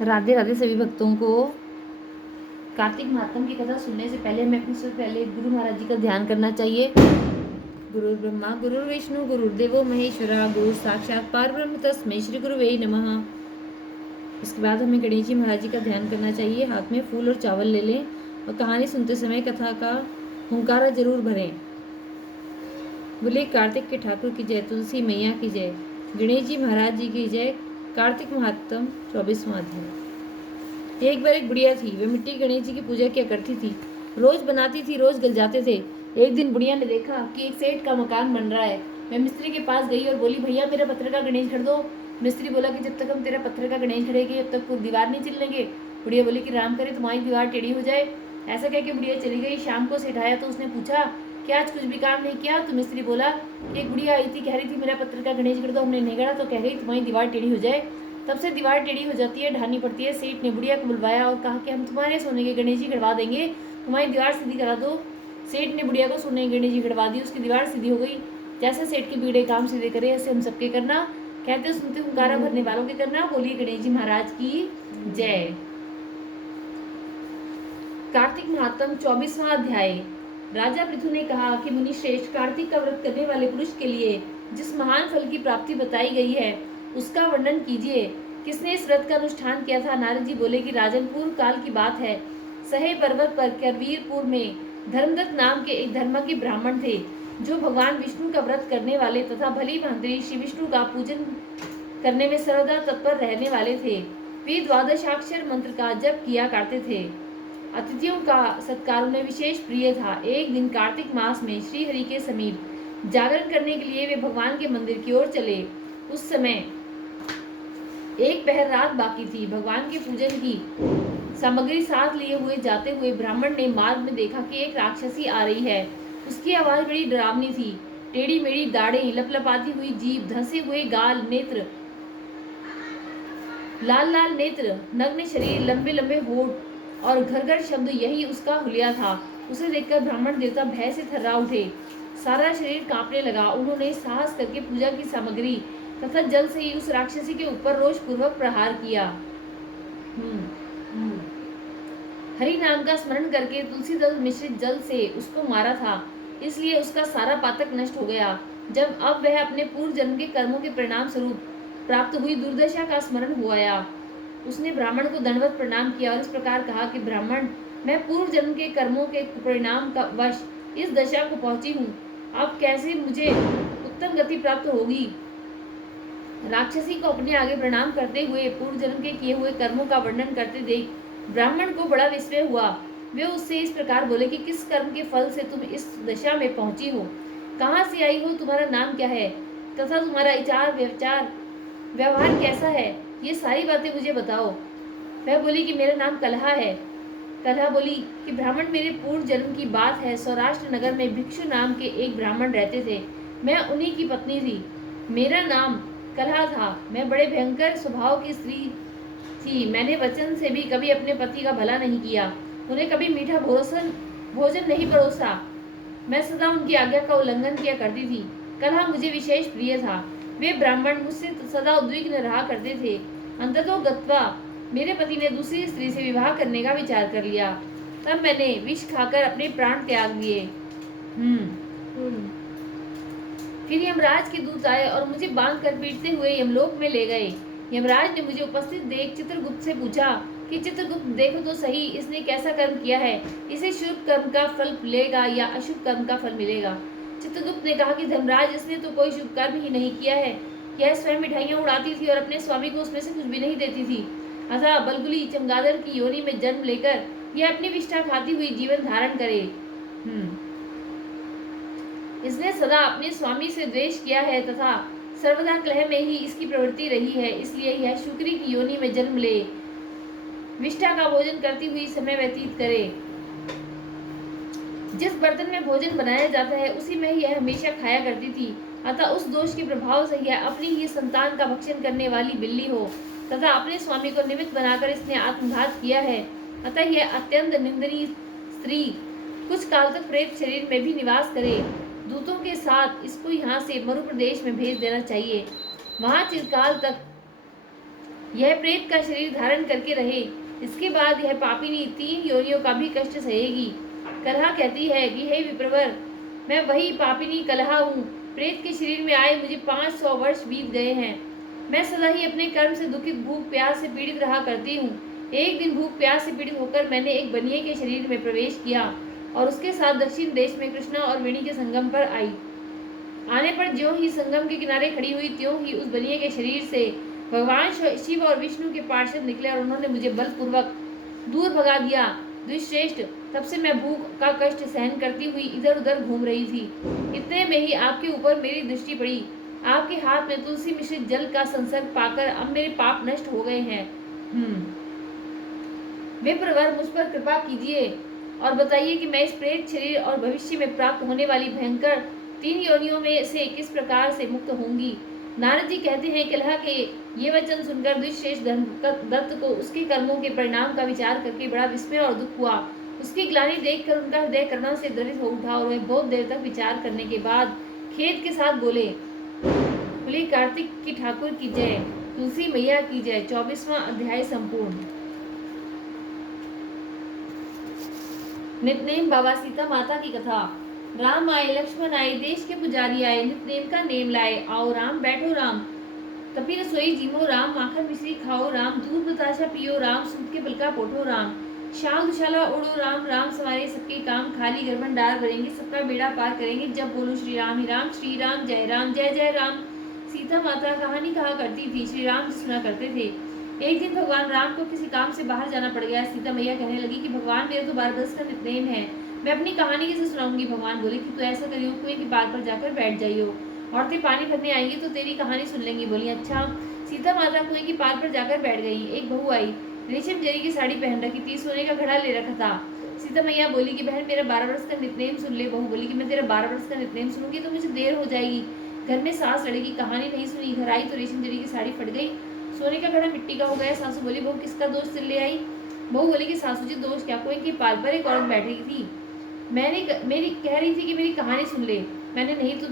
राधे राधे सभी भक्तों को। कार्तिक महात्म की कथा सुनने से पहले हमें अपने सबसे पहले गुरु महाराज जी का ध्यान करना चाहिए। गुरु ब्रह्मा गुरु विष्णु गुरुदेवो महेश्वरा गुरु साक्षात परब्रह्म तस्मै श्री गुरुवे नमः। इसके बाद हमें गणेश जी महाराज जी का ध्यान करना चाहिए। हाथ में फूल और चावल ले लें और कहानी सुनते समय कथा का हुंकारा जरूर भरें। बोले कार्तिक के ठाकुर की जय, तुलसी मैया की जय, गणेश जी महाराज जी की जय। कार्तिक महात्म 24वां अध्याय। एक बार एक बुढ़िया थी। वह मिट्टी गणेश जी की पूजा किया करती थी। रोज बनाती थी, रोज गल जाते थे। एक दिन बुढ़िया ने देखा कि एक सेठ का मकान बन रहा है। वह मिस्त्री के पास गई और बोली, भैया मेरा पत्थर का गणेश गढ़ दो। मिस्त्री बोला कि जब तक हम तेरा पत्थर का गणेश गढ़ेंगे तब तक दीवार नहीं चिल्लेंगे। बुढ़िया बोली कि राम करे तुम्हारी दीवार टेढ़ी हो जाए। ऐसा कह के बुढ़िया चली गई। शाम को सेठ आया तो उसने पूछा, क्या आज कुछ भी काम नहीं किया? तो मिस्त्री बोला कि एक बुढ़िया आई थी, कह रही थी मेरा पत्थर का गणेश गढ़ दो। हमने नहीं गढ़ा तो कह रही तुम्हारी दीवार टेढ़ी हो जाए। तब से दीवार टेढ़ी हो जाती है, ढानी पड़ती है। सेठ ने बुढ़िया को बुलवाया और कहा कि हम तुम्हारे सोने के गणेश जी गढ़वा देंगे, तुम्हारी दीवार सीधी करा दो। सेठ ने बुढ़िया को सोने की गणेश जी गढ़वा दी। उसकी दीवार सीधी हो गई। जैसे सेठ के बीड़े काम सीधे करे ऐसे हम सबके करना। कहते सुनते हुंकारा भरने वालों के करना। बोलिए गणेश जी महाराज की जय। कार्तिक महात्म 24वां अध्याय। राजा पृथु ने कहा कि मुनि श्रेष्ठ, कार्तिक का व्रत करने वाले पुरुष के लिए जिस महान फल की प्राप्ति बताई गई है उसका वर्णन कीजिए। किसने इस व्रत का अनुष्ठान किया था? नारद जी बोले कि राजन, पूर्व काल की बात है। सहे पर्वत पर करवीरपुर में धर्मदत्त नाम के एक धर्मज्ञ ब्राह्मण थे, जो भगवान विष्णु का व्रत करने वाले तथा भली भांति श्री विष्णु का पूजन करने में सर्वदा तत्पर रहने वाले थे। वे द्वादशाक्षर मंत्र का जप किया करते थे। अतिथियों का सत्कार उन्हें विशेष प्रिय था। एक दिन कार्तिक मास में श्री हरि के समीप जागरण करने के लिए वे भगवान के मंदिर की ओर चले। उस समय एक पहर रात बाकी थी। भगवान के पूजन की सामग्री साथ लिए हुए जाते हुए ब्राह्मण ने मार्ग में देखा कि एक राक्षसी आ रही है। उसकी आवाज बड़ी डरावनी थी। टेढ़ी मेढ़ी दाढ़ें, लपलपाती हुई जीभ, धंसे हुए गाल, नेत्र, लाल लाल नेत्र, नग्न शरीर, लंबे लंबे होठ और घरघर शब्द, यही उसका हुलिया था। उसे देखकर ब्राह्मण देवता भय से थर्रा उठे। सारा शरीर कांपने लगा। उन्होंने साहस करके पूजा की सामग्री तथा जल से ही उस राक्षसी के ऊपर रोष पूर्वक प्रहार किया। हरि नाम का स्मरण करके तुलसी दल मिश्रित जल से उसको मारा था, इसलिए उसका सारा पातक नष्ट हो गया। जब अब वह अपने पूर्व जन्म के कर्मों के परिणाम स्वरूप प्राप्त हुई दुर्दशा का स्मरण हो आया, उसने ब्राह्मण को दंडवत प्रणाम किया और इस प्रकार कहा कि ब्राह्मण, मैं पूर्व जन्म के कर्मों के परिणाम का वश इस दशा को पहुंची हूँ। अब कैसे मुझे उत्तम गति प्राप्त होगी? राक्षसी को अपने आगे प्रणाम करते हुए पूर्व जन्म के किए हुए कर्मों का वर्णन करते देख ब्राह्मण को बड़ा विस्मय हुआ। वे उससे इस प्रकार बोले कि किस कर्म के फल से तुम इस दशा में पहुंची हो? कहाँ से आई हो? तुम्हारा नाम क्या है तथा तुम्हारा विचार व्यवहार कैसा है? ये सारी बातें मुझे बताओ। वह बोली कि मेरा नाम कलहा है। कलहा बोली कि ब्राह्मण, मेरे पूर्व जन्म की बात है। सौराष्ट्र नगर में भिक्षु नाम के एक ब्राह्मण रहते थे। मैं उन्हीं की पत्नी थी। मेरा नाम कलहा था। मैं बड़े भयंकर स्वभाव की स्त्री थी। मैंने वचन से भी कभी अपने पति का भला नहीं किया, उन्हें कभी मीठा भोजन नहीं परोसा। मैं सदा उनकी आज्ञा का उल्लंघन किया करती थी। कलहा मुझे विशेष प्रिय था। वे ब्राह्मण मुझसे सदा उद्विग्न रहा करते थे। अंततः गत्वा मेरे पति ने दूसरी स्त्री से विवाह करने का विचार कर लिया। तब मैंने विष खाकर अपने प्राण त्याग दिए। फिर यमराज के दूत आए और मुझे बांध कर पीटते हुए यमलोक में ले गए। यमराज ने मुझे उपस्थित देख चित्रगुप्त से पूछा कि चित्रगुप्त, देखो तो सही, इसने कैसा कर्म किया है? इसे शुभ कर्म का फल मिलेगा या अशुभ कर्म का फल मिलेगा? चित्रगुप्त ने कहा कि धर्मराज, इसने तो कोई शुभ कर्म ही नहीं किया है। यह स्वयं मिठाइयाँ उड़ाती थी और अपने स्वामी को उसमें से कुछ भी नहीं देती थी। अतः बलगुली चमगादड़ की योनि में जन्म लेकर यह अपनी विष्ठा खाती हुई जीवन धारण करे। इसने सदा अपने स्वामी से द्वेष किया है तथा सर्वदा कलह में ही इसकी प्रवृत्ति रही है। इसलिए यह शुक्री की योनि में जन्म ले, विष्ठा का भोजन करती हुई समय व्यतीत करे। जिस बर्तन में भोजन बनाया जाता है उसी में ही यह हमेशा खाया करती थी। अतः उस दोष के प्रभाव से यह अपनी ही संतान का भक्षण करने वाली बिल्ली हो तथा अपने स्वामी को निमित्त बनाकर इसने आत्मघात किया है। अतः यह अत्यंत निंदनीय स्त्री कुछ काल तक प्रेत शरीर में भी निवास करे। दूतों के साथ इसको यहाँ से मरु प्रदेश में भेज देना चाहिए। वहाँ चिरकाल तक यह प्रेत का शरीर धारण करके रहे। इसके बाद यह पापिनी 3 योनियों का भी कष्ट सहेगी। कलहा कहती है कि हे विप्रवर, मैं वही पापिनी कलहा हूँ। प्रेत के शरीर में आए मुझे 500 वर्ष बीत गए हैं। मैं सदा ही अपने कर्म से दुखित, भूख प्यास से पीड़ित रहा करती हूँ। एक दिन भूख प्यास से पीड़ित होकर मैंने एक बनिए के शरीर में प्रवेश किया और उसके साथ दक्षिण देश में कृष्णा और वेणी के संगम पर आई। आने पर ज्यों ही संगम के किनारे खड़ी हुई, त्यों ही उस बनिए के शरीर से भगवान शिव और विष्णु के पार्षद निकले और उन्होंने मुझे बलपूर्वक दूर भगा दिया। द्विश्रेष्ठ, तब से मैं भूख का कष्ट सहन करती हुई इधर उधर घूम रही थी। इतने में ही आपके ऊपर मेरी दृष्टि पड़ी। आपके हाथ में तुलसी मिश्रित जल का संसर्ग पाकर अब मेरे पाप नष्ट हो गए हैं। विप्रवर, मुझ पर कृपा कीजिए और बताइए कि मैं इस प्रेत शरीर और भविष्य में प्राप्त होने वाली भयंकर 3 योनियों में से किस प्रकार से मुक्त होंगी। नारद जी कहते हैं, कलह के ये वचन सुनकर द्विश्रेष्ठ दत्त को उसके कर्मों के परिणाम का विचार करके बड़ा विस्मय और दुख हुआ। उसकी ग्लानि देखकर उनका हृदय करुणा से द्रवित हो उठा और वह बहुत देर तक विचार करने के बाद खेद के साथ बोले, कार्तिक की ठाकुर की जय, तुलसी मैया की जय। 24वां अध्याय संपूर्ण। नितनेम बाबा सीता माता की कथा। राम आए, लक्ष्मण आए, देश के पुजारी आए, नितनेम का नेम लाए। आओ राम, बैठो राम, तपी रसोई जीमो राम, माखन मिश्री खाओ राम, दूध बताशा पियो राम, सूत के बल का पोठो राम, शाल दुशाला ओढ़ो राम, राम सवारे सबके काम, खाली घर भंडार भरेंगे, सबका बेड़ा पार करेंगे, जब बोलो श्री राम ही राम, श्री राम जय राम, जय जय राम। सीता माता कहानी कहा करती थी, श्री राम जी सुना करते थे। एक दिन भगवान राम को किसी काम से बाहर जाना पड़ गया। सीता मैया कहने लगी कि भगवान, मेरे तो 12 का नितनेम है, मैं अपनी कहानी कैसे सुनाऊंगी। भगवान बोले कि तू ऐसा करियो, कुएं की बात पर जाकर बैठ जाइयो, औरतें पानी भरने आएंगी तो तेरी कहानी सुन लेंगी। बोली अच्छा। सीता माता कुएं की पार पर जाकर बैठ गई। एक बहू आई, रेशम जरी की साड़ी पहन रखी थी, सोने का घड़ा ले रखा था। सीता मैया बोली कि बहन, मेरा 12 वर्ष का नितनेम सुन ले। बहू बोली कि मैं तेरा 12 वर्ष का नितनेम सुनूंगी तो मुझे देर हो जाएगी, घर में सांस लड़ेगी, कहानी नहीं सुनी। घर आई तो रेशम जरी की साड़ी फट गई, सोने का घड़ा मिट्टी का हो गया। सासू बोली, बहू किसका दोष सिर ले आई। बहू बोली कि सासू जी दोष क्या, कुएं की पाल पर एक औरत बैठी थी, मेरी कह रही थी कि मेरी कहानी सुन ले, मैंने नहीं तो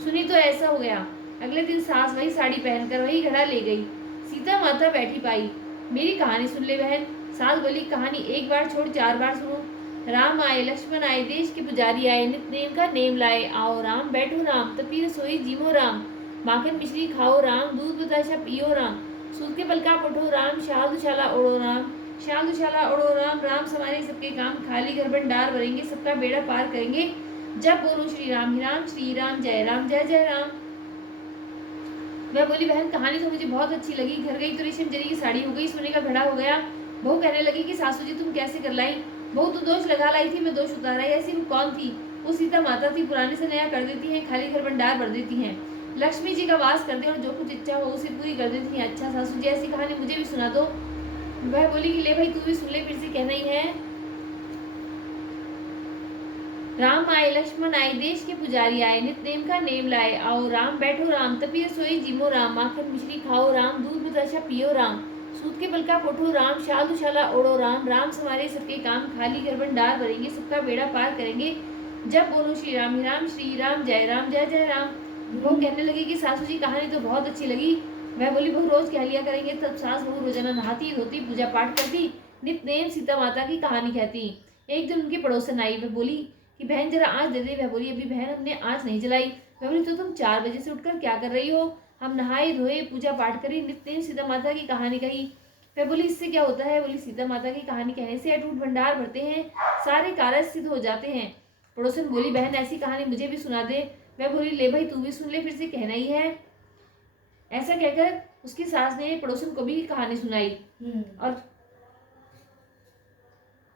सुनी तो ऐसा हो गया। अगले दिन सास वही साड़ी पहनकर वही घड़ा ले गई। सीता माता बैठी पाई, मेरी कहानी सुन ले बहन। सास बोली, कहानी एक बार छोड़ 4 बार सुनो। राम आए, लक्ष्मण आए, देश के पुजारी आए, नितनेम का नेम लाए। आओ राम, बैठो राम, तपी रसोई जीमो राम, माखन मिश्री खाओ राम, दूध बताशा पियो राम, सूत के बल का पठो राम, शाल दुशाला ओढ़ो राम, शाल दुशाला ओढ़ो राम, राम समारे सबके काम, खाली घर भंडार भरेंगे, सबका बेड़ा पार करेंगे, जब बोलो श्री राम ही राम, श्री राम जय राम, जय जय राम। मैं बोली, बहन कहानी तो मुझे बहुत अच्छी लगी। घर गई तो रेशम जरी की साड़ी हो गई, सोने का घड़ा हो गया। बहू कहने लगी कि सासू जी तुम कैसे कर लाई। बहू तो दोष लगा लाई थी, मैं दोष उतार आई। ऐसी वो कौन थी। वो सीता माता थी, पुराने से नया कर देती है, खाली घर भंडार भर देती हैं, लक्ष्मी जी का वास करते और जो कुछ इच्छा हो उसे पूरी कर देती हैं। अच्छा सासू जी, ऐसी कहानी मुझे भी सुना दो। वह बोली कि ले भाई, तू भी सुन ले, फिर से कहना ही है। राम आए, लक्ष्मण आए, देश के पुजारी आए, नितनेम का नेम लाए। आओ राम, बैठो राम, तपी रसोई जीमो राम, माखन मिश्री खाओ राम, दूध बताशा पियो राम, सूत के बल का पोठो राम, शाल दुशाला ओढ़ो राम, राम समारे सबके काम, खाली घर भंडार भरेंगे, सबका बेड़ा पार करेंगे, जब बोलो श्री राम ही राम, श्री राम जय राम, जय जय राम। वो कहने लगी कि सासू जी कहानी तो बहुत अच्छी लगी। वह बोली, बहु रोज कह लिया करेंगे। तब सास बहू रोजाना नहाती धोती, पूजा पाठ करती, नितनेम सीता माता की कहानी कहती। एक दिन उनकी पड़ोसन आई, वह बोली कि बहन जरा आँच दे दे। वह बोली, अभी बहन हमने आँच नहीं जलाई। वह बोली, तो तुम 4 बजे से उठकर क्या कर रही हो। हम नहाए धोए, पूजा पाठ करी, नित्य सीता माता की कहानी कही। वह बोली, इससे क्या होता है। बोली, सीता माता की कहानी कहने से अटूट भंडार भरते हैं, सारे कार्य सिद्ध हो जाते हैं। पड़ोसन बोली, बहन ऐसी कहानी मुझे भी सुना दे। वह बोली, ले भाई तू भी सुन ले, फिर से कहना ही है। ऐसा कहकर उसकी सास ने पड़ोसन को भी कहानी सुनाई और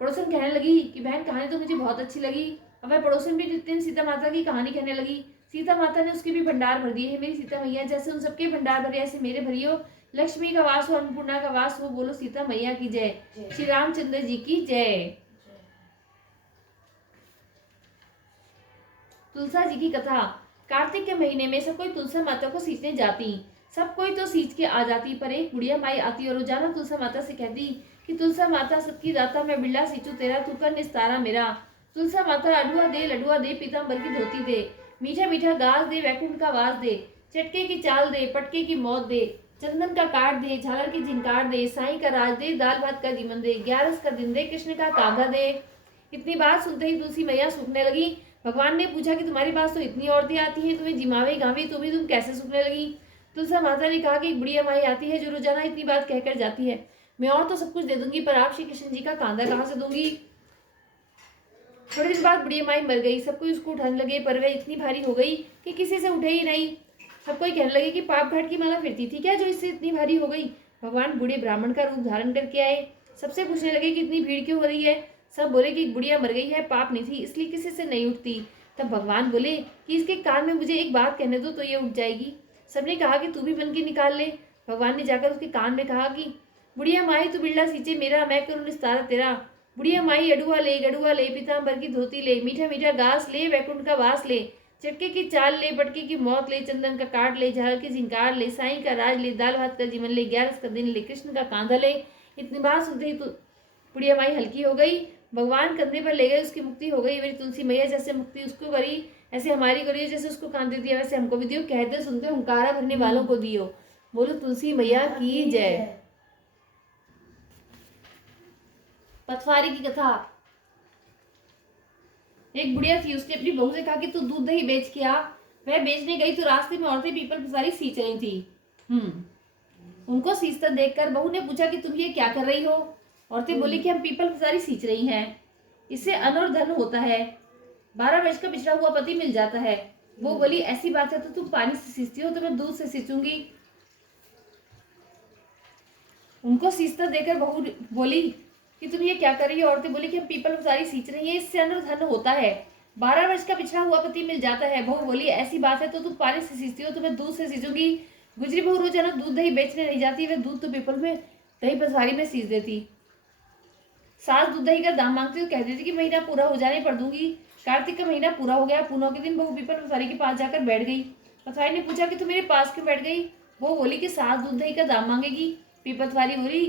पड़ोसन कहने लगी कि बहन कहानी तो मुझे बहुत अच्छी लगी। अब वह पड़ोसन भी नित्य सीता माता की कहानी कहने लगी। सीता माता ने उसके भी भंडार भर दिए हैं। मेरी सीता मैया, जैसे उन सबके भंडार भरे ऐसे मेरे भरियो। लक्ष्मी का वास हो, अन्नपूर्णा का वास हो, बोलो सीता मैया की जय, श्री रामचंद्र जी की जय। तुलसा जी की कथा। कार्तिक के महीने में सब कोई तुलसा माता को सींचने जाती। सब कोई तो सींच के आ जाती, पर एक बुढ़िया माई आती और रोजाना तुलसा माता से कहती कि तुलसा माता सबकी दाता, मैं बिल्ला सींचू तेरा, तू कर निस्तारा मेरा। तुलसा माता लडुआ दे, पीताम्बर की धोती दे, मीठा मीठा घास दे, वैकुंठ का वास दे, चटके की चाल दे, पटके की मौत दे, चंदन का काट दे, झालर की झिंकार दे, साईं का राज दे, दाल भात का जीवन दे, 11 का दिन दे, कृष्ण का कांधा दे। इतनी बात सुनते ही तुलसी मैया सूखने लगी। भगवान ने पूछा कि तुम्हारे पास तो इतनी औरतें आती हैं, तुम्हें जिमावे गावे, तुम कैसे सूखने लगी? तुलसा माता ने कहा कि एक बुढ़िया माई आती है जो रोजाना इतनी बात कहकर जाती है। मैं और तो सब कुछ दे दूंगी, पर आप श्री कृष्ण जी का कांधा कहाँ से दूंगी? थोड़े दिन बाद बुढ़िया माई मर गई। सब कोई उसको उठाने लगे, पर वह इतनी भारी हो गई कि किसी से उठे ही नहीं। सब कोई कहने लगे कि पाप घाट की माला फिरती थी क्या, जो इससे इतनी भारी हो गई? भगवान बूढ़े ब्राह्मण का रूप धारण करके आए। सबसे पूछने लगे कि इतनी भीड़ क्यों हो रही है? सब बोले कि एक बुढ़िया मर गई है, पाप नहीं थी, इसलिए किसी से नहीं उठती। तब भगवान बोले कि इसके कान में मुझे एक बात कहने दो तो ये उठ जाएगी। सबने कहा कि तू भी बन के निकाल ले। भगवान ने जाकर उसके कान में कहा कि बुढ़िया माई तू बिरला सींचे मेरा, मैं करूँ निस्तारा तेरा। बुढ़िया माई अडुआ ले, गडुआ ले, पीताम्बर की धोती ले, मीठा मीठा घास ले, वैकुंठ का वास ले, चटके की चाल ले, पटके की मौत ले, चंदन का काट ले, झाल की झिंकार ले, साईं का राज ले, दाल भात का जीवन ले, 11 का दिन ले, कृष्ण का कांधा ले। इतनी बात सुनते ही तो बुढ़िया माई हल्की हो गई। भगवान कंधे पर ले गए, उसकी मुक्ति हो गई। मेरी तुलसी मैया जैसे मुक्ति उसको करी, ऐसे हमारी करिए। जैसे उसको कांधे दिया वैसे हमको भी दियो। कहते सुनते हुंकारा भरने वालों को दियो। बोलो तुलसी मैया की जय। पथवारी की कथा। एक बुढ़िया थी, उसने अपनी बहू से कहा कि तू दूध दही बेच के आ। वह बेचने गई तो रास्ते में औरतें पीपल पसारी सींच रही थी। उनको सींचता देखकर बहू ने पूछा कि तुम ये क्या कर रही हो? औरतें बोली कि हम पीपल पसारी सींच रही हैं, इससे अन्न और धन होता है, 12 वर्ष का पिछड़ा हुआ पति मिल जाता है। वो बोली ऐसी बात है तो तुम पानी से सींचती हो, तो मैं दूध से सींचूंगी। उनको सींचता देखकर बहू बोली कि तुम ये क्या कर रही हो? औरतें बोली कि हम पीपल पसारी सींच रही हैं, इससे अन्न धन होता है, 12 वर्ष का पिछड़ा हुआ पति मिल जाता है। बहू बोली ऐसी बात है तो तुम पानी से सींचती हो, तो मैं दूध से सींचूंगी। गुजरी बहू रोजाना दूध दही बेचने नहीं जाती, वह दूध तो पीपल में दही पसारी में सींच देती। सास दूध दही का दाम मांगती तो कह देती कि महीना पूरा हो जाने पर दूंगी। कार्तिक का महीना पूरा हो गया। पूनौ के दिन बहू पीपल पसारी के पास जाकर बैठ गई। पसारी ने पूछा कि तू मेरे पास क्यों बैठ गई? वो बोली कि सास दूध दही का दाम मांगेगी। पीपतवारी बोली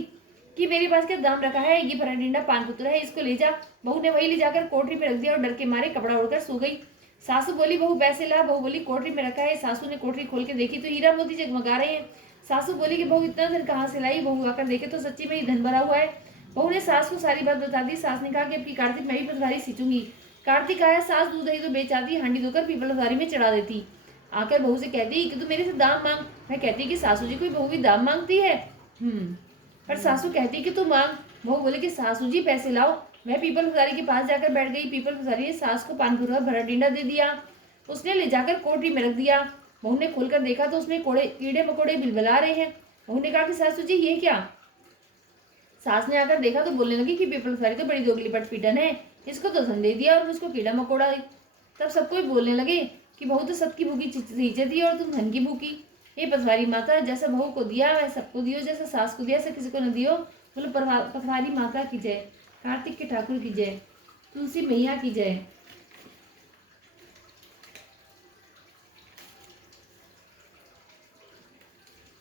कि मेरे पास क्या दाम रखा है, ये भराडिंडा पानपुत्र है, इसको ले जा। बहू ने वही ले जाकर कोठरी में रख दिया और डर के मारे कपड़ा उड़कर सो गई। सासू बोली बहू पैसे ला। बहू बोली कोठरी में रखा है। सासू ने कोठरी खोल के देखी तो हीरा मोती जगमगा रहे हैं। सासू बोली कि बहू इतना धन कहाँ से लाई? बहू आकर देखे तो सच्ची में ही धन भरा हुआ है। बहू ने सास को सारी बात बता दी। सास ने कहा कि अपनी कार्तिक मैं भी पटवारी सींचूंगी। कार्तिक आया, सास दूध दही तो बेच आती, हांडी धोकर पीपल पटवारी में चढ़ा देती। आकर बहू से कहती कि तू मेरे से दाम मांग। मैं कहती कि सासू जी कोई बहू भी दाम मांगती है। पर सासू कहती कि तू मांग। बहू बोले कि सासू जी पैसे लाओ। वह पीपल पसारी के पास जाकर बैठ गई। पीपल पसारी ने सास को पानपुर का भरा डींडा दे दिया। उसने ले जाकर कोठरी में रख दिया। बहू ने खोलकर देखा तो उसमें कीड़े मकोड़े बिलबिला रहे हैं। बहू ने कहा कि सासू जी ये क्या? सास ने आकर देखा तो बोलने लगी कि पीपल पसारी तो बड़ी दोगली पटपीटन है, इसको तो धन दे दिया और उसको कीड़ा मकोड़ा। तब सब कोई बोलने लगे कि बहू तो सबकी भूखी सींचे थी और तुम धन की भूखी। हे पटवारी माता, जैसा बहू को दिया वह सबको दियो, जैसा सास को दिया ऐसा किसी को न दियो। बोलो पटवारी माता की जय, कार्तिक के ठाकुर की जय, तुलसी मैया की जय।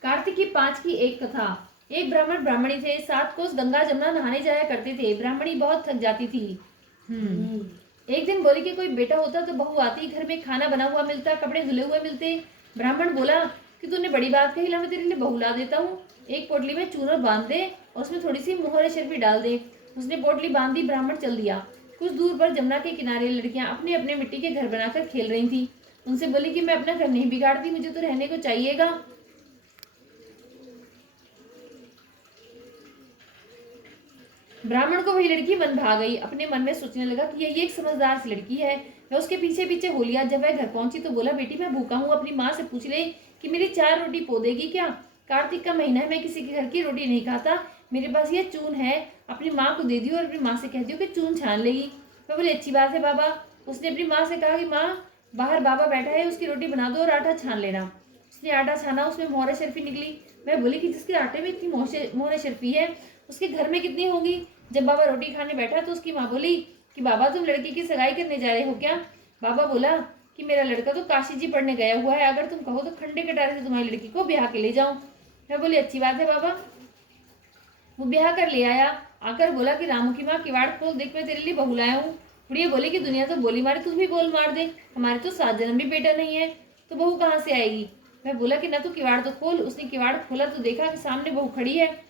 कार्तिक की 5 की एक कथा। एक ब्राह्मण ब्राह्मणी थे, 7 कोस गंगा जमुना नहाने जाया करते थे। ब्राह्मणी बहुत थक जाती थी। एक दिन बोली कि कोई बेटा होता तो बहू आती, घर में खाना बना हुआ मिलता, कपड़े धुले हुए मिलते। ब्राह्मण बोला कि तूने बड़ी बात कही, ला मैं तेरे लिए बहू ला देता हूँ। एक पोटली में चूना बांध दे और उसमें थोड़ी सी मोहर शर्फी डाल दे। उसने पोटली बांध दी, ब्राह्मण चल दिया। कुछ दूर पर जमुना के किनारे लड़कियां अपने अपने मिट्टी के घर बनाकर खेल रही थी। उनसे बोली कि मैं अपना घर नहीं बिगाड़ती, मुझे तो रहने को चाहिएगा। ब्राह्मण को वही लड़की मन भा गई। अपने मन में सोचने लगा कि ये एक समझदार सी लड़की है। वह उसके पीछे पीछे हो लिया। जब वह घर पहुंची तो बोला बेटी मैं भूखा हूँ, अपनी माँ से पूछ ले कि मेरी 4 रोटी पो देगी क्या? कार्तिक का महीना है, मैं किसी के घर की रोटी नहीं खाता, मेरे पास ये चून है, अपनी माँ को दे दियो और अपनी माँ से कह दियो कि चून छान लेगी। मैं बोली अच्छी बात है बाबा। उसने अपनी माँ से कहा कि माँ बाहर बाबा बैठा है, उसकी रोटी बना दो और आटा छान लेना। उसने आटा छाना, उसमें मोहर शर्फी निकली। मैं बोली कि जिसके आटे में इतनी मोहर शर्फी है उसके घर में कितनी होगी? जब बाबा रोटी खाने बैठा तो उसकी माँ बोली कि बाबा तुम लड़की की सगाई करने जा रहे हो क्या? बाबा बोला कि मेरा लड़का तो काशी जी पढ़ने गया हुआ है, अगर तुम कहो तो खंडे कटारे से तुम्हारी लड़की को ब्याह के ले जाऊं। मैं बोली अच्छी बात है बाबा। वो ब्याह कर ले आया। आकर बोला कि रामू की माँ किवाड़ खोल, देख मैं तेरे लिए बहू लाया हूँ। बुढ़िया बोली कि दुनिया तो बोली मारे, तू भी बोल मार दे, हमारे तो 7 जन्म भी बेटा नहीं है, तो बहू कहाँ से आएगी? वह बोला कि ना, तू किवाड़ तो खोल। उसने किवाड़ खोला तो देखा कि सामने बहू खड़ी है।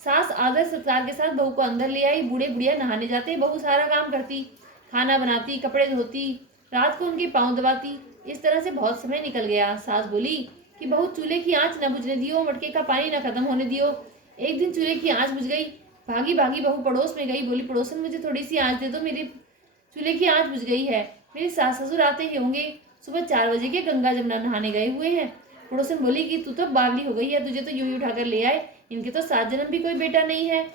सास आदर सत्कार के साथ बहू को अंदर ले आई। बूढ़े बुढ़िया नहाने जाते, बहू सारा काम करती, खाना बनाती, कपड़े धोती, रात को उनके पाँव दबाती। इस तरह से बहुत समय निकल गया। सास बोली कि बहू, चूल्हे की आंच न बुझने दियो, मटके का पानी न खत्म होने दियो। एक दिन चूल्हे की आंच बुझ गई। भागी भागी बहू पड़ोस में गई। बोली, पड़ोसन मुझे थोड़ी सी आंच दे दो, मेरे चूल्हे की आंच बुझ गई है। मेरे सास ससुर आते ही होंगे, सुबह 4 बजे के गंगा जमुना नहाने गए हुए हैं। पड़ोसन बोली कि तू तो बावली हो गई है, तुझे तो यूं ही उठाकर ले आए, इनके तो 7 जन्म भी कोई बेटा नहीं है।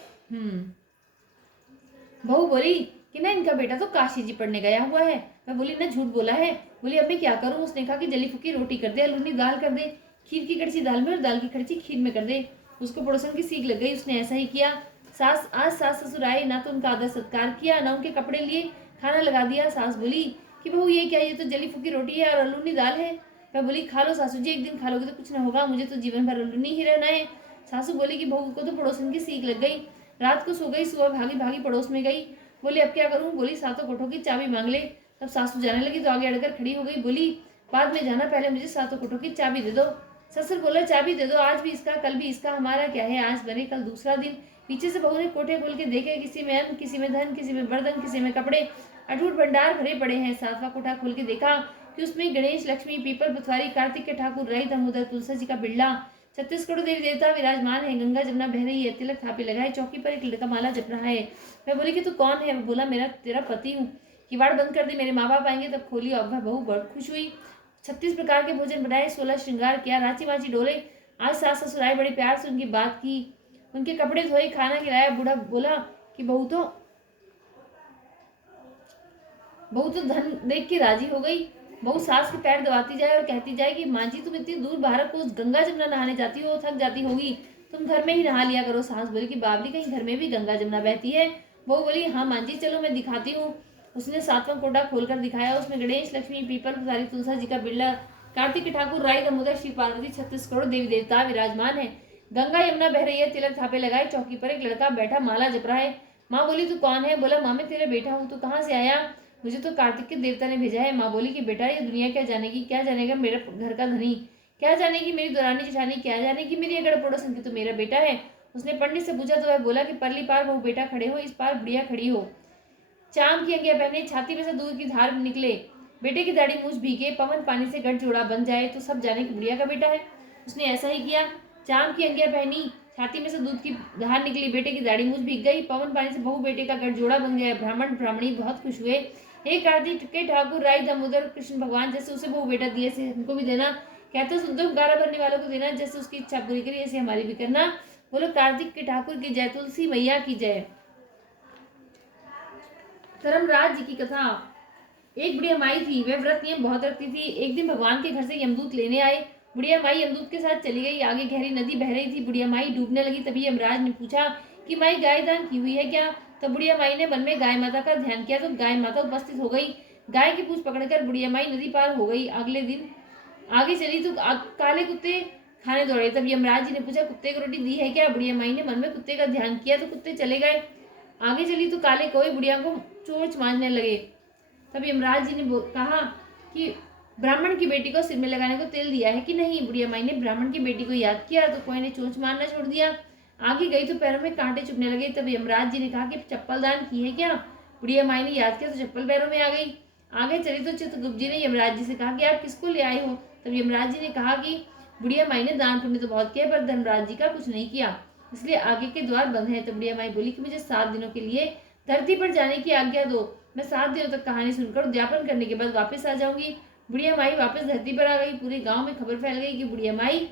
बहू बोली कि ना, इनका बेटा तो काशी जी पढ़ने गया हुआ है। मैं बोली, ना झूठ बोला है। बोली, अब मैं क्या करूं। उसने कहा कि जली फूकी रोटी कर दे, अलूनी दाल कर दे, खीर की कड़छी दाल में और दाल की कड़छी खीर में कर दे। उसको पड़ोसन की सीख लग गई, उसने ऐसा ही किया। आज सास ससुर आए, ना तो उनका आदर सत्कार किया, ना उनके कपड़े लिए, खाना लगा दिया। सास बोली कि बहू, ये क्या, ये तो जली फूकी रोटी है और अलूनी दाल है। मैं बोली, खा लो सासू जी, एक दिन खा लोगे तो कुछ ना होगा, मुझे तो जीवन भर अलूनी ही रहना है। सासू बोली कि बहू को तो पड़ोसन की सीख लग गई, रात को सो गई, सुबह भागी भागी पड़ोस में गई। बोली, अब क्या करूं। बोली, सातों कोठों की चाबी मांग ले। तब सासू जाने लगी तो आगे अड़कर खड़ी हो गई। बोली, बाद में जाना, पहले मुझे सातों कोठों की चाबी दे दो। ससुर बोला, चाबी दे दो, आज भी इसका कल भी इसका, हमारा क्या है, आज बने कल दूसरा दिन। पीछे से बहू ने कोठे खोल के देखे, किसी में अन्न, किसी में धन, किसी में बर्तन, किसी में कपड़े, अटूट भंडार भरे पड़े हैं। 7वां कोठा खोल के देखा कि उसमें गणेश, लक्ष्मी, पीपल, पथवारी, कार्तिक के ठाकुर, राई, दामोदर, तुलसा जी का बिड़ला, 36 करोड़ देवी देवता विराजमान है। गंगा जमुना बह रही है, तिलक थापे लगाए, चौकी पर एक लड़का माला जप रहा है। मैं बोली कि तू कौन है। वो बोला, मेरा तेरा पति हूँ, किवाड़ बंद कर दे, मेरे माँ बाप आएंगे तब खोली। अब वह बहू बहुत खुश हुई। 36 प्रकार के भोजन बनाए, 16 श्रृंगार किया, रांची बांची डोले। आज सास ससुर आए, बड़े प्यार से उनकी बात की, उनके कपड़े धोए, खाना खिलाया। बूढ़ा बोला कि बहू तो धन देख के राजी हो गई। बहू सास के पैर दबाती जाए और कहती जाए कि माँ जी, तुम इतनी दूर बाहर को गंगा जमुना नहाने जाती हो, थक जाती होगी, तुम घर में ही नहा लिया करो। सास बोली कि बावली, कहीं घर में भी गंगा जमुना बहती है। बहू बोली, हाँ माँ जी, चलो मैं दिखाती हूँ। उसने 7वां कोटा खोलकर दिखाया। उसमें गणेश, लक्ष्मी, पीपल, पुजारी, तुलसा जी का बिड़ला, कार्तिक के ठाकुर, राई, दामोदर, शिव पार्वती, 36 करोड़ देवी देवता विराजमान है। गंगा यमुना बह रही है, तिलक थापे लगाए, चौकी पर एक लड़का बैठा माला जप रहा है। माँ बोली, तू कौन है। बोला, माँ मैं तेरा बेटा हूँ, तू कहाँ से आया। मुझे तो कार्तिक के देवता ने भेजा है। माँ बोली कि बेटा, ये दुनिया क्या जानेगी, क्या जानेगा मेरा घर का धनी, क्या जानेगी मेरी दुरानी जेठानी, क्या जानेगी मेरी अगड़ पड़ोसन की, तो मेरा बेटा है। उसने पंडित से पूछा तो वह बोला कि परली पार बहू बेटा खड़े हो, इस पार बुढ़िया खड़ी हो। चाम की अंगिया पहने, छाती में से दूध की धार निकले, बेटे की दाढ़ी मूछ भीगे, पवन पानी से गठ जोड़ा बन जाए तो सब जाने कि बुढ़िया का बेटा है। उसने ऐसा ही किया। चाम की अंगिया पहनी, छाती में से दूध की धार निकली, बेटे की दाढ़ी मूछ भीग गई, पवन पानी से बहू बेटे का गठ जोड़ा बन गया। ब्राह्मण ब्राह्मणी बहुत खुश हुए। हे कार्तिक के ठाकुर, राई, दामोदर, कृष्ण भगवान, जैसे उसे बहू बेटा दिए से हमको भी देना। कहते सुनते हुंकारा भरने वालों को देना, जैसे उसकी इच्छा पूरी करी ऐसे हमारी भी करना। बोलो कार्तिक के ठाकुर की जय, तुलसी मैया की जय। धर्मराज जी की कथा। एक बुढ़िया माई थी, वह व्रत नियम बहुत रखती थी। एक दिन भगवान के घर से यमदूत लेने आए। बुढ़िया माई यमदूत के साथ चली गई। आगे गहरी नदी बह रही थी, बुढ़िया माई डूबने लगी। तभी यमराज ने पूछा कि माई, गाय दान की हुई है क्या। तो बुढ़िया माई ने मन में गाय माता का ध्यान किया तो गाय माता उपस्थित हो गई। गाय की पूंछ पकड़कर बुढ़िया माई नदी पार हो गई। अगले दिन आगे चली तो काले कुत्ते खाने दौड़े। तब यमराज जी ने पूछा, कुत्ते को रोटी दी है क्या। बुढ़िया माई ने मन में कुत्ते का ध्यान किया तो कुत्ते चले गए। आगे चली तो काले कौवे बुढ़िया को चोंच मारने लगे। तब यमराज जी ने कहा कि ब्राह्मण की बेटी को सिर में लगाने को तेल दिया है कि नहीं। बुढ़िया माई ने ब्राह्मण की बेटी को याद किया तो कौवे ने चोंच मारना छोड़ दिया। आगे गई तो पैरों में कांटे चुभने लगे। तब यमराज जी ने कहा कि चप्पल दान की है क्या। बुढ़िया माई ने याद किया तो चप्पल पैरों में आ गई। आगे चली तो चित्रगुप्त जी ने यमराज जी से कहा कि आप किसको ले आए हो। तब यमराज जी ने कहा कि बुढ़िया माई ने दान पुण्य तो बहुत किया पर धर्मराज जी का कुछ नहीं किया, इसलिए आगे के द्वार बंद है। तो बुढ़िया माई बोली कि मुझे 7 दिनों के लिए धरती पर जाने की आज्ञा दो। मैं 7 दिनों तक कहानी सुनकर उद्यापन करने के बाद वापस आ जाऊंगी। बुढ़िया माई वापस धरती पर आ गई। पूरे गांव में खबर फैल गई कि बुढ़िया माई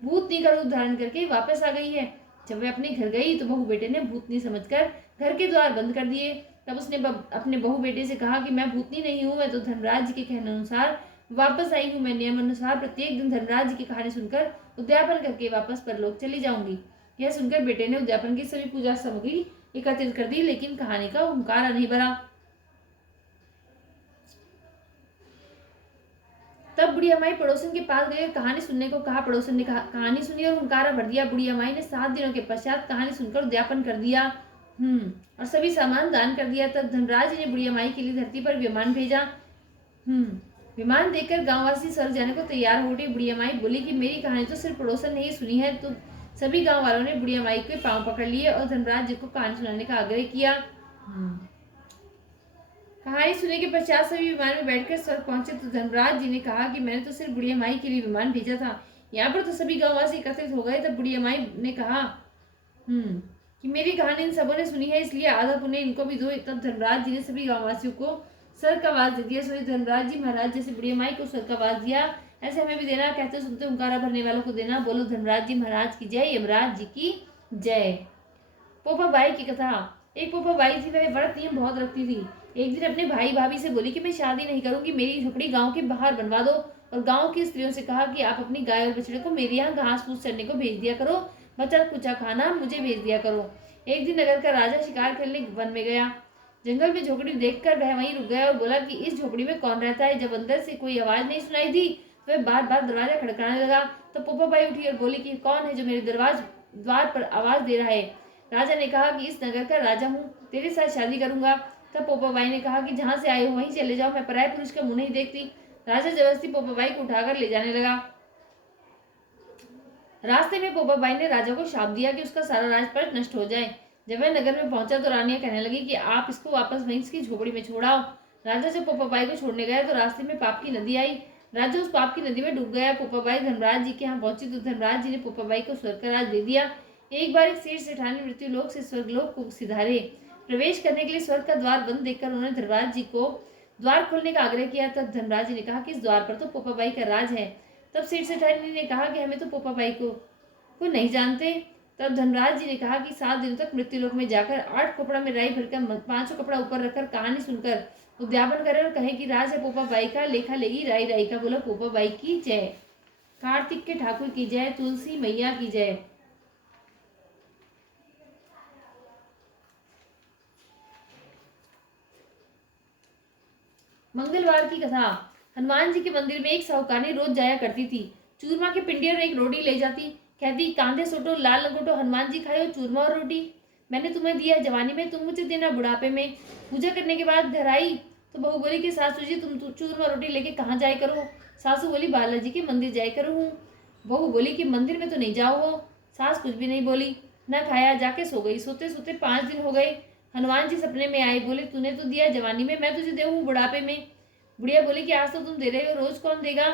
भूतनी का रूप धारण करके वापस आ गई है। जब वह अपने घर गई तो बहू बेटे ने भूतनी समझकर घर के द्वार बंद कर दिए। तब उसने अपने बहू बेटे से कहा कि मैं भूतनी नहीं हूँ, मैं तो धर्मराज जी के कहने अनुसार वापस आई हूँ। मैं नियम अनुसार प्रत्येक दिन धर्मराज जी की कहानी सुनकर उद्यापन करके वापस परलोक चली जाऊंगी। यह सुनकर बेटे ने उद्यापन की सभी पूजा सामग्री एकत्रित कर दी, लेकिन कहानी का हुंकारा नहीं भरा। तब बुढ़िया माई पड़ोसन के पास गए, कहानी सुनने को कहा। पड़ोसन ने कहानी सुनी और हुंकारा भर दिया। बुढ़िया माई ने 7 दिनों के पश्चात कहानी सुनकर उद्यापन कर दिया और सभी सामान दान कर दिया। तब धनराज ने बुढ़िया माई के लिए धरती पर विमान भेजा। विमान देखकर गांववासी स्वर्ग जाने को तैयार हो उठी। बुढ़िया माई बोली कि मेरी कहानी तो सिर्फ पड़ोसन ने ही सुनी है। तो सभी गांव वालों ने बुढ़िया माई के पांव पकड़ लिए और धर्मराज जी को कहानी सुनाने का आग्रह किया। कहानी सुनने के पश्चात सभी विमान में बैठकर स्वर्ग पहुंचे। तो धर्मराज जी ने कहा कि मैंने तो सिर्फ बुढ़िया माई के लिए विमान भेजा था, यहाँ पर तो सभी गांववासी एकत्रित हो गए। तब बुढ़िया माई ने कहा कि मेरी कहानी इन सबों ने सुनी है, इसलिए आधा पुण्य इनको भी दो। तब धर्मराज जी ने सभी गांववासियों को स्वर्ग का वास दे दिया। सोचे धर्मराज जी महाराज जैसे बुढ़िया माई को स्वर्ग का वास दिया, ऐसे हमें भी देना। कहते सुनते हुंकारा भरने वालों को देना। बोलो धर्मराज जी महाराज की जय, यमराज जी की जय। पोपा बाई की कथा। एक पोपा बाई थी, वह व्रत नियम बहुत रखती थी। एक दिन अपने भाई भाभी से बोली कि मैं शादी नहीं करूंगी, मेरी झोपड़ी गांव के बाहर बनवा दो। और गांव की स्त्रियों से कहा कि आप अपनी गाय और बछड़े को मेरे यहाँ घास फूस चढ़ने को भेज दिया करो, बचा कुचा खाना मुझे भेज दिया करो। एक दिन नगर का राजा शिकार खेलने वन में गया। जंगल में झोपड़ी देखकर वह वहीं रुक गया और बोला कि इस झोपड़ी में कौन रहता है। जब अंदर से कोई आवाज नहीं सुनाई दी तो वह बार बार दरवाजा खड़काने लगा। तो पोपा बाई उठी और बोली कि कौन है जो मेरे द्वार पर आवाज दे रहा है। राजा ने कहा कि इस नगर का राजा हूँ, तेरे साथ शादी करूंगा। तब पोपा बाई ने कहा कि जहां से आए हो वहीं चले जाओ, मैं पराये पुरुष का मुंह नहीं देखती। राजा जबरदस्ती पोपा बाई को उठाकर ले जाने लगा। रास्ते में पोपा बाई ने राजा को शाप दिया कि उसका सारा राजपाट नष्ट हो जाए। जब वह नगर में पहुंचा तो रानियां कहने लगी कि आप इसको वापस वहीं की झोपड़ी में छोड़ाओ। राजा जब पोपा बाई को छोड़ने गया तो रास्ते में पाप की नदी आई। राजा उस पाप की नदी में डूब गया। पोपा बाई धर्मराज जी के यहाँ पहुंची तो धर्मराज जी ने पोपा बाई को स्वर्ग का राज दे दिया। एक बार एक सेठ सेठानी मृत्यु लोक से स्वर्गलोक को सिधारे। प्रवेश करने के लिए स्वर्ग का द्वार बंद देखकर उन्होंने धर्मराज जी को द्वार खोलने का आग्रह किया। तब धर्मराज जी ने कहा कि इस द्वार पर तो पोपा बाई का राज है। तब सेठ सेठानी ने कहा कि हमें तो पोपा बाई को नहीं जानते। तब धर्मराज जी ने कहा कि 7 दिनों तक मृत्युलोक में जाकर 8 कपड़ा में राई भरकर 5 कपड़ा ऊपर रखकर कहानी सुनकर उद्यापन करे और कहे कि राज है पोपा बाई का, लेखा लेगी राई राई का। बोलो पोपा बाई की जय। कार्तिक के ठाकुर की जय, तुलसी मैया की जय। मंगलवार की कथा। हनुमान जी के मंदिर में एक साहूकारनी रोज जाया करती थी। चूरमा के पिंडी और एक रोटी ले जाती। कहती कांधे सोटो लाल लंगोटो, हनुमान जी खाओ चूरमा और रोटी। मैंने तुम्हें दिया जवानी में, तुम मुझे देना बुढ़ापे में। पूजा करने के बाद घर आई तो बहू बोली कि सासू जी तुम चूरमा रोटी लेके कहाँ जाए करो। सासू बोली बालाजी के मंदिर जाए करो हूँ। बहू बोली कि मंदिर में तो नहीं जाओ हो। सास कुछ भी नहीं बोली, न खाया, जाके सो गई। सोते सोते 5 दिन हो गए। हनुमान जी सपने में आए, बोले तूने तो दिया जवानी में, मैं तुझे देऊँ बुढ़ापे में। बुढ़िया बोली कि आज तो तुम दे रहे हो, रोज कौन देगा।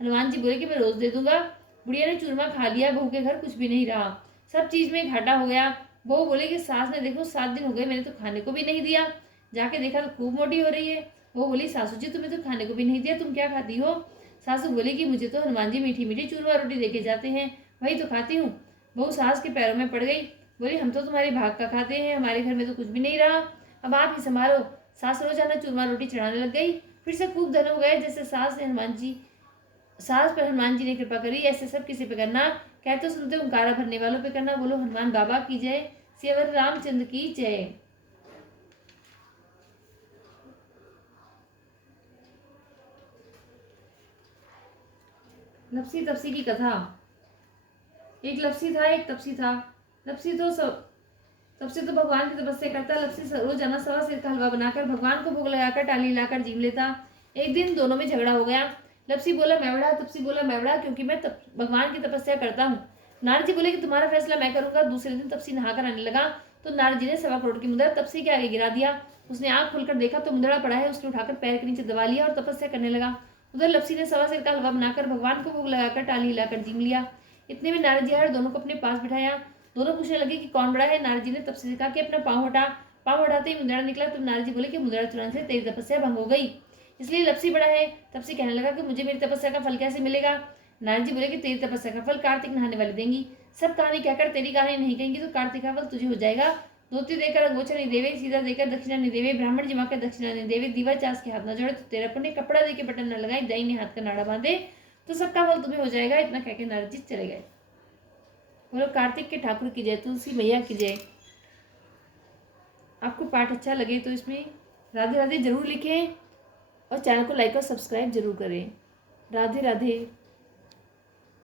हनुमान जी बोले कि मैं रोज दे दूंगा। बुढ़िया ने चूरमा खा लिया, बहू के घर कुछ भी नहीं रहा, सब चीज में घाटा हो गया। बहू बोले कि सास ने देखो 7 दिन हो गए मैंने तो खाने को भी नहीं दिया, जाके देखा तो खूब मोटी हो रही है। बहू बोली सासू जी तुम्हें तो खाने को भी नहीं दिया, तुम क्या खाती हो। सासू बोली कि मुझे तो हनुमान जी मीठी मीठी चूरमा रोटी देके जाते हैं, वही तो खाती हूँ। बहू सास के पैरों में पड़ गई, बोली हम तो तुम्हारे भाग का खाते हैं, हमारे घर में तो कुछ भी नहीं रहा, अब आप ही संभालो। सास रोजाना चूरमा रोटी चढ़ाने लग गई। फिर से खूब धन हो गए। जैसे सास पर हनुमान जी ने कृपा करी, ऐसे सब किसी पे करना। कहते सुनते ओंकारा भरने वालों पे करना। बोलो हनुमान बाबा की जय, सियावर रामचंद्र की जय। लपसी तपसी की कथा। एक लपसी था, एक तपसी था। तपसी तो भगवान की तपस्या करता। लपसी रोजाना 1.25 सेर का हलवा बनाकर भगवान को भोग लगाकर टाली लाकर जीव लेता। एक दिन दोनों में झगड़ा हो गया। लपसी बोला मैं बड़ा, तपसी बोला मैं बड़ा, क्योंकि मैं भगवान की तपस्या करता हूँ। नारद जी बोले कि तुम्हारा फैसला मैं करूंगा। दूसरे दिन तपसी नहाकर आने लगा तो नारद जी ने 1.25 करोड़ की मुद्रा तपसी के आगे गिरा दिया। उसने आंख खोलकर देखा तो मुद्रा पड़ा है। उसने उठाकर पैर के नीचे दबा लिया और तपस्या करने लगा। उधर लपसी ने 1.25 सेर का हलवा बनाकर भगवान को भोग लगाकर टाली हिलाकर जीम लिया। इतने में नारद जी आए, दोनों को अपने पास बिठाया। दोनों पूछने लगे कि कौन बड़ा है। नारद जी ने तपसी से कहा कि अपना पाँव हटा। पाँव हटाते ही मुद्रा निकला। तो नारद जी बोले कि मुद्रा चुराने से तेरी तपस्या भंग हो गई, इसलिए लपसी बड़ा है। तपसी कहने लगा कि मुझे मेरी तपस्या का फल कैसे मिलेगा। नारद जी बोले कि तेरी तपस्या का फल कार्तिक नहाने वाले देंगी। सब कहानी कहकर तेरी कहानी नहीं कहेंगी तो कार्तिक का फल तुझे हो जाएगा। धोती देकर अंगोछा नहीं देवे, सीधा देकर दक्षिणा नहीं देवे, ब्राह्मण जिमा कर दक्षिणा नहीं देवे, दीवा चास के हाथ न जोड़े तो तेरा पुण्य, कपड़ा दे के बटन न लगाए, दाहिने हाथ का नाड़ा बांधे तो सबका फल तुम्हें हो जाएगा। इतना कहकर नारद जी चले गए। बोलो कार्तिक के ठाकुर की जय, तुलसी मैया की जय। आपको पाठ अच्छा लगे तो इसमें राधे राधे जरूर लिखें और चैनल को लाइक और सब्सक्राइब जरूर करें। राधे राधे।